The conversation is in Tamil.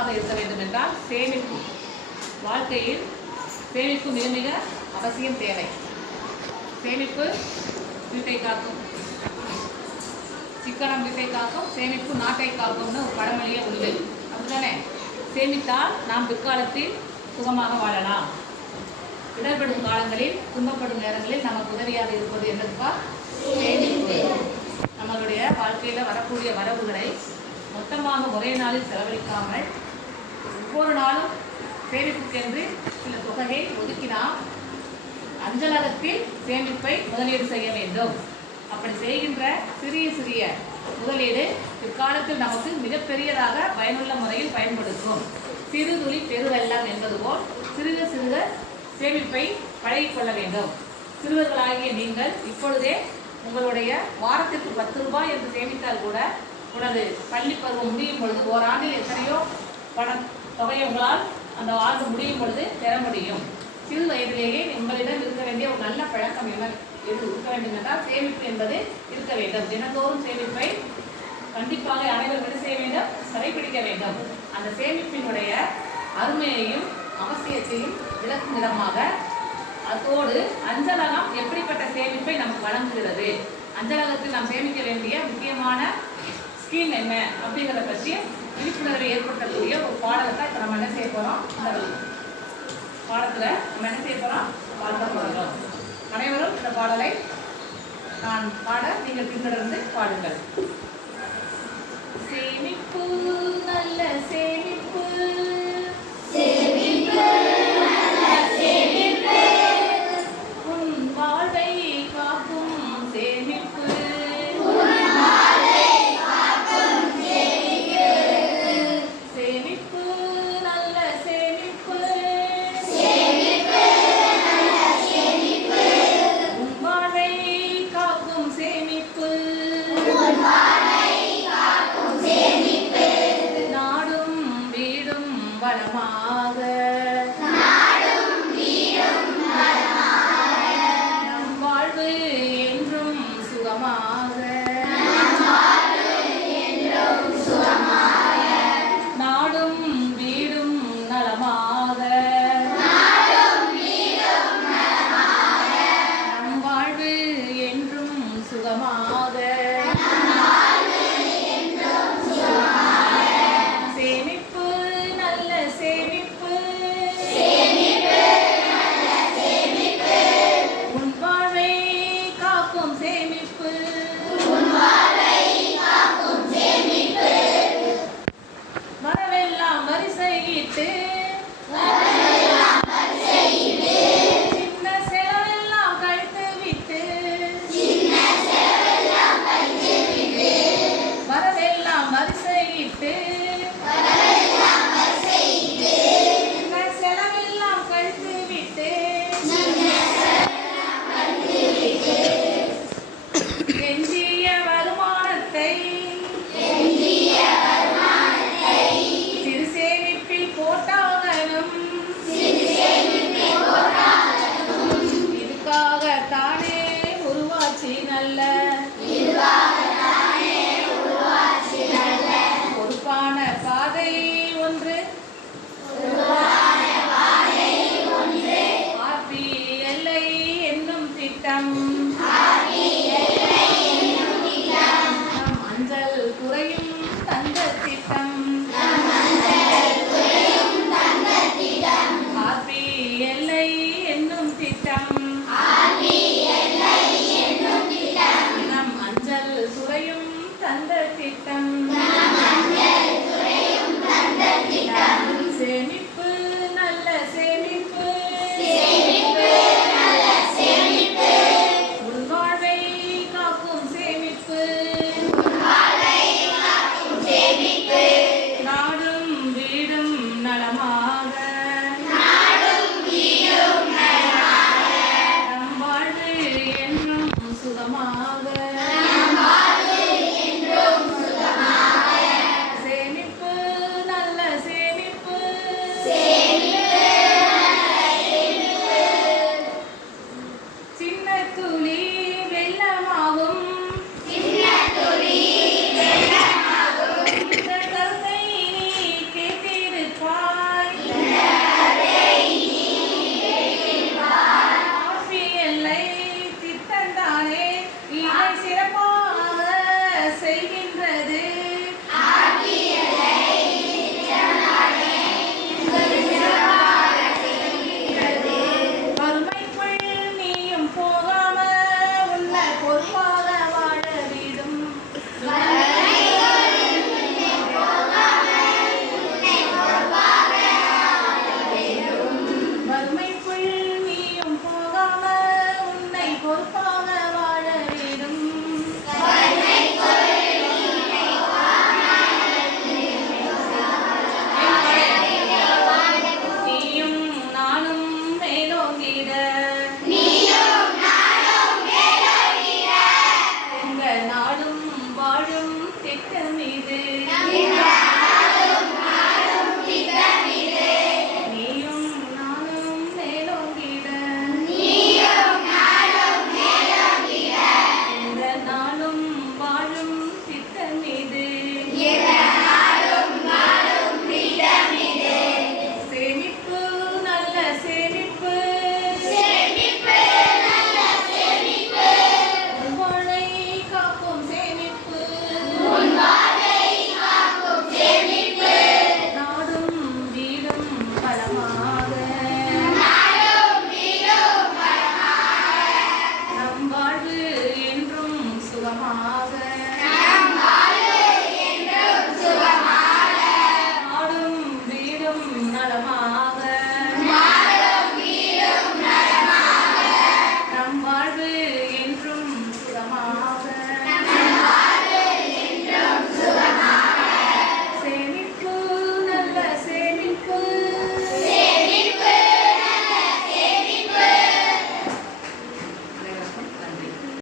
கவனமாக இருக்க வேண்டும் என்றால் சேமிப்பு. வாழ்க்கையில் சேமிப்பு மிக மிக அவசியம் தேவை. சேமிப்பு வீட்டை காக்கும், சிக்கனம் வீட்டை காக்கும், சேமிப்பு நாட்டை காக்கும்னு ஒரு பழமொழியே உண்டு. அப்படித்தானே? சேமித்தால் நாம் பிற்காலத்தில் சுகமாக வாழலாம். இடர்படும் காலங்களில், துன்பப்படும் நேரங்களில் நமக்கு உதவியாக இருப்பது என்னதுப்பா? சேமிப்பு. நம்மளுடைய வாழ்க்கையில் வரக்கூடிய வரவுகளை மொத்தமாக ஒரே நாளில் செலவழிக்காமல் ஒவ்வொரு நாளும் சேமிப்புக்கென்று சில தொகையை ஒதுக்கினால் அஞ்சலகத்தில் சேமிப்பை முதலீடு செய்ய வேண்டும். அப்படி செய்கின்ற சிறிய சிறிய முதலீடு பிற்காலத்தில் நமக்கு மிகப்பெரியதாக பயனுள்ள முறையில் பயன்படுத்தும். சிறு துளி பெருவெள்ளம் என்பது போல் சிறுக சிறுக சேமிப்பை பழகிக்கொள்ள வேண்டும். சிறுவர்களாகிய நீங்கள் இப்பொழுதே உங்களுடைய வாரத்திற்கு 10 ரூபாய் என்று சேமித்தால் கூட உனது பள்ளி பருவம் முடியும் பொழுது ஓராண்டில் எத்தனையோ தொகையை உங்களால் அந்த ஆண்டு முடியும் பொழுது பெற முடியும். சிறு வயதிலேயே உங்களிடம் இருக்க வேண்டிய ஒரு நல்ல பழக்கம் என்ன இருக்க வேண்டும் என்றால் சேமிப்பு என்பது இருக்க வேண்டும். தினந்தோறும் சேமிப்பை கண்டிப்பாக அனைவரும் என்ன செய்ய வேண்டும்? கடைபிடிக்க வேண்டும். அந்த சேமிப்பினுடைய அருமையையும் அவசியத்தையும் விளக்கும் விதமாக அதோடு அஞ்சலகம் எப்படிப்பட்ட சேமிப்பை நமக்கு வழங்குகிறது, அஞ்சலகத்தில் நாம் சேமிக்க வேண்டிய முக்கியமான ஸ்கீம் என்ன அப்படிங்கிறத பற்றி விழிப்புணர்வை ஏற்படுத்தக்கூடிய ஒரு பாடலை இப்போ நம்ம என்ன செய்ய போகிறோம்? இந்த பாடத்தில் நம்ம என்ன செய்ய போகிறோம்? பார்க்க போகிறோம். அனைவரும் இந்த பாடலை நான் பாட நீங்கள் பின்தொடர்ந்து பாடுங்கள். சேமிப்பு நல்ல சேமிப்பு, சேமிப்பு நல்ல சேமிப்பு, உன் வாழ்வை காக்கும் சேமிப்பு, உன் வாழ்வை காக்கும் சேமிப்பு, சேமிப்பு நல்ல சேமிப்பு, சேமிப்பு நல்ல சேமிப்பு, உன் வாழ்வை காக்கும் சேமிப்பு, உன் வாழ்வை காக்கும் சேமிப்பு, நாடும் வீடும் வளமாக, நாடும் வீடும் வளமாக, நம் வாழ்வு என்றும் சுகமாக, நம் வாழ்வு என்றும் சுகமாக, நாடும் வீடும் நலமாக, நாடும் வீடும் நலமாக, நம் வாழ்வு என்றும் சுகமாக, நம் வாழ்வு என்றும் சுகமாக, சேமிப்பு நல்ல சேமிப்பு, சேமிப்பு நல்ல சேமிப்பு, உன் வாழ்வை காக்கும் சேமிப்பு, உன் வாழ்வை காக்கும் சேமிப்பு, வரவெல்லாம் வரிசையிட்டு